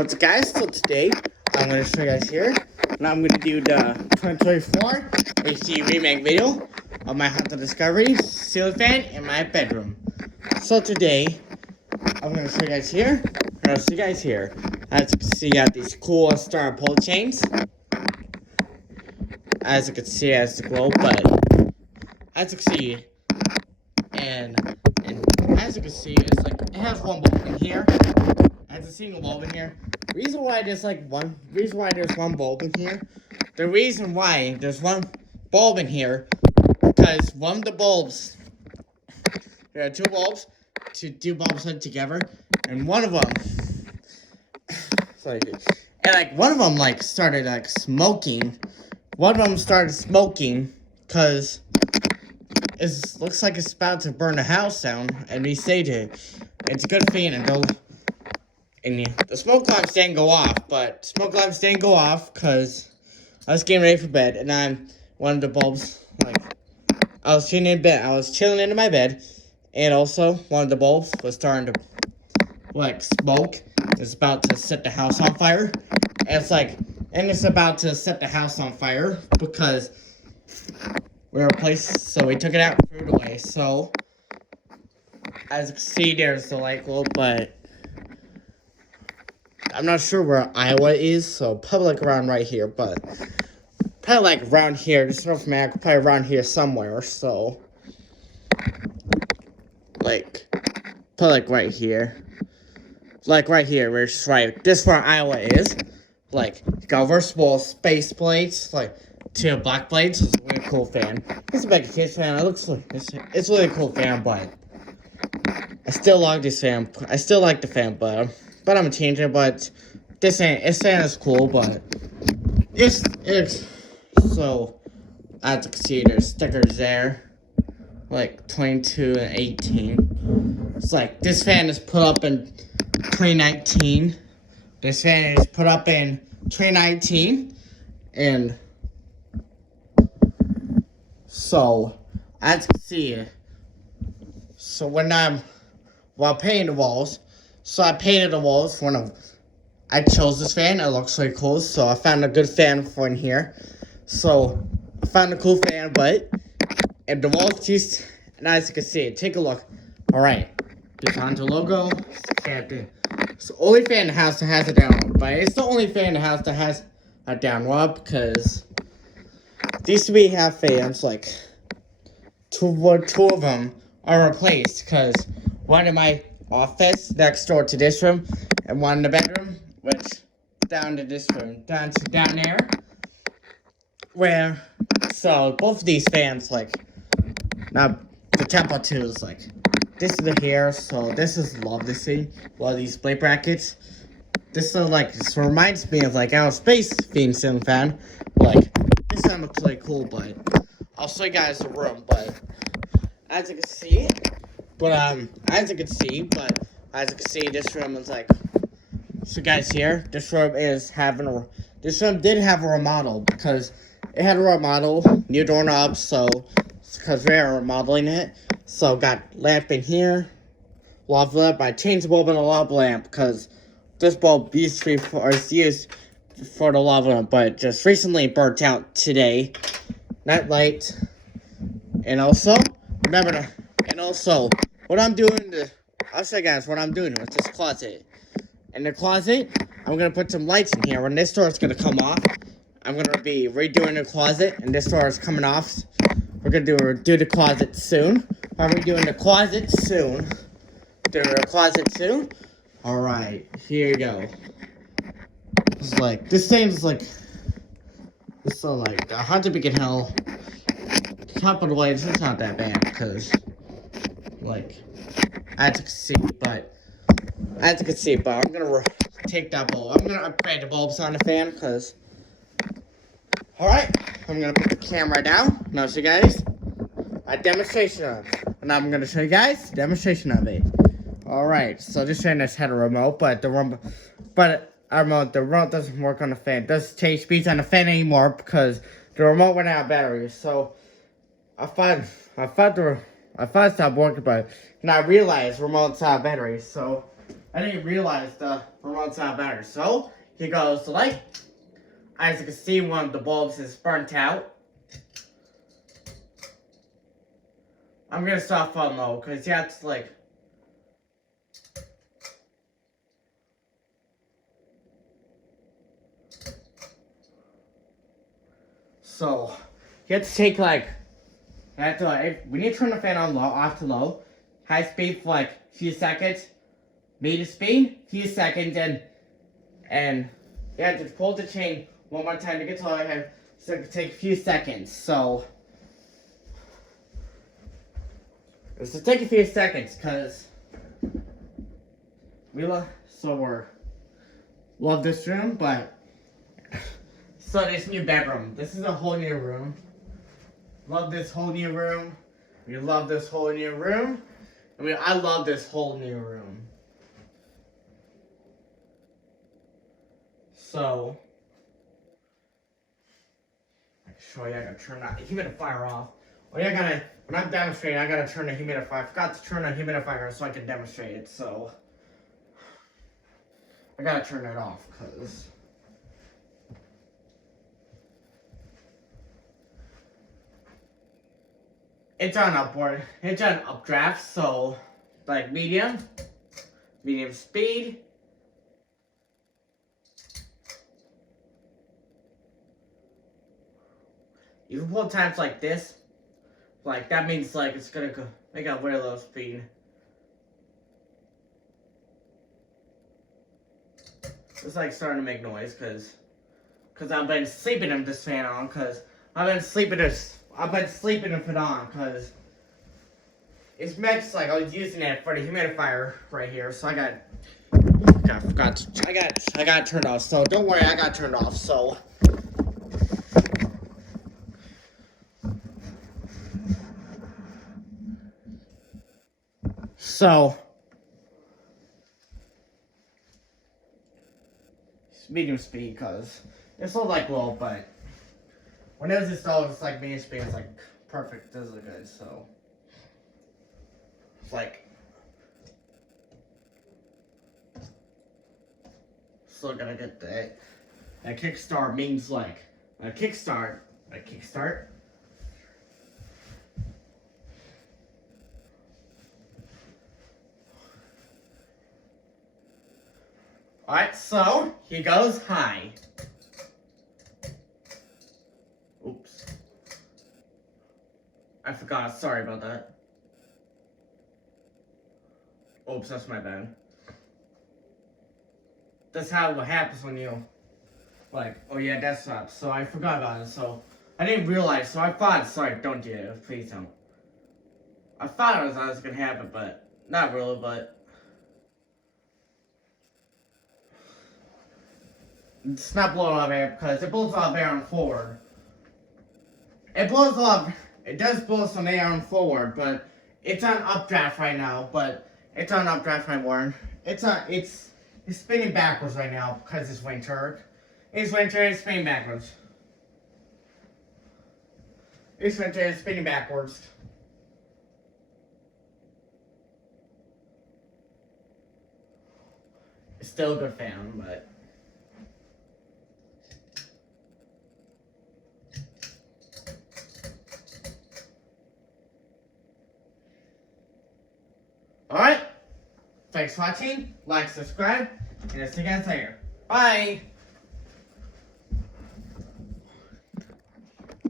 What's up, guys? So today I'm going to show you guys here. Now I'm going to do the 2024 HD remake video of my Haunted Discovery ceiling fan in my bedroom. So today I'm going to show you guys here. As you can see, I got these cool star pole chains. As you can see, as the globe, but as you can see, and as you can see, it's like it has one bulb in here. As a single bulb in here. Reason why there's one bulb in here. The reason why there's one bulb in here, because one of the bulbs, there are two bulbs put together, and one of them, one of them started smoking. One of them started smoking because it looks like it's about to burn the house down, and we say to it's a good thing and the smoke alarms didn't go off, because I was getting ready for bed, and one of the bulbs, I was chilling in bed, in my bed, and also one of the bulbs was starting to, smoke. It's about to set the house on fire, it's about to set the house on fire, because we took it out and threw it away, so, as you can see, there's the light globe, but I'm not sure where Iowa is, so probably around right here, but probably around here, just North America, probably around here somewhere, so probably right here. Right here, this is where Iowa is. Got reversible space plates, two black plates. It's a really cool fan. It's a big kid fan. It's a really cool fan, but I still like this fan. I still like the fan, but I'm gonna change it. But this fan is cool, but it's so as you can see, there's stickers there, 22 and 18. It's this fan is put up in 2019. This fan is put up in 2019, and so as you can see, so while painting the walls. So I painted the walls I chose this fan. It looks really cool. So I found a good fan for in here. So I found a cool fan, and the walls just, and as you can see, take a look. Alright. This Honda logo. It's the only fan in the house that has a download. But it's the only fan in the house that has a download, because these three have fans, two of them are replaced, because one in my office next door to this room, and one in the bedroom, which down to this room, down there, so both of these fans, now the tempo too is this is the hair, so this is lovely to see. Well, these blade brackets, this is this reminds me of outer space theme ceiling fan. This one looks really cool, but I'll show you guys the room, but as you can see, this room is so guys here, this room did have a remodel, because it had a remodel, new doorknobs, so, because we are remodeling it, so got lamp in here, lava lamp. I changed the bulb in a lava lamp, because this bulb used for the lava lamp, but just recently burnt out today, night light, and also, I'll show you guys what I'm doing with this closet. In the closet, I'm going to put some lights in here. When this door is going to come off, I'm going to be redoing the closet, and this door is coming off. We're going to do the closet soon. Are we doing the closet soon? Alright, here you go. This thing's it's so the Haunted Beacon Hill. Top of the lights, it's not that bad, because as you can see, but I'm gonna take that bulb. I'm gonna upgrade the bulbs on the fan, because alright, I'm gonna put the camera down. Now show you guys a demonstration of it. And I'm gonna show you guys a demonstration of it. Alright, so this fan has had a remote, but the remote doesn't work on the fan. It doesn't change speeds on the fan anymore, because the remote went out of batteries. So I thought it stopped working, but then I realized remote's out of batteries. So I didn't realize the remote's not better. So, here goes the light. As you can see, one of the bulbs is burnt out. I'm gonna stop phone mode because you have to like. So you have to take like. You have to like. We need to turn the fan on low, off to low, high speed for like a few seconds, medium speed, few seconds, and you have to pull the chain one more time to get to low. So it can take a few seconds. So. This will take a few seconds because we love this room, but so this new bedroom. This is a whole new room. Love this whole new room. We love this whole new room. I love this whole new room. So I can show you. I gotta turn that humidifier off. Well, when I'm demonstrating, I gotta turn the humidifier. I forgot to turn the humidifier so I can demonstrate it, so I gotta turn it off, because it's on upward. It's on updraft, so like medium speed. You can pull times like this. Like, that means, like, it's gonna go, make a very low speed. It's, like, starting to make noise, because I've been sleeping with this fan on, because I've been sleeping with it on, because it's meant to, like, I was using it for the humidifier right here, so I got it turned off, so don't worry, I got it turned off, so. So, it's medium speed because it's not like low, but when it was installed, it's like medium speed. It's like perfect. This is good. So, it's like still gonna get that. A kickstart means like a kickstart. Alright, so he goes high. Oops. I forgot, sorry about that. Oops, that's my bad. That's how what happens when you, like, oh yeah, desktop. So I forgot about it, so I didn't realize, so I thought, sorry, don't do it, please don't. I thought it was gonna happen, but not really, but. It's not blowing off air because it blows off air on forward. It does blow some air on forward, but it's on updraft right now. But it's on updraft right now. It's spinning backwards right now because it's winter. It's winter. It's spinning backwards. It's winter. It's spinning backwards. It's still a good fan, but. Alright, thanks for watching, like, subscribe, and I'll see you guys later. Bye!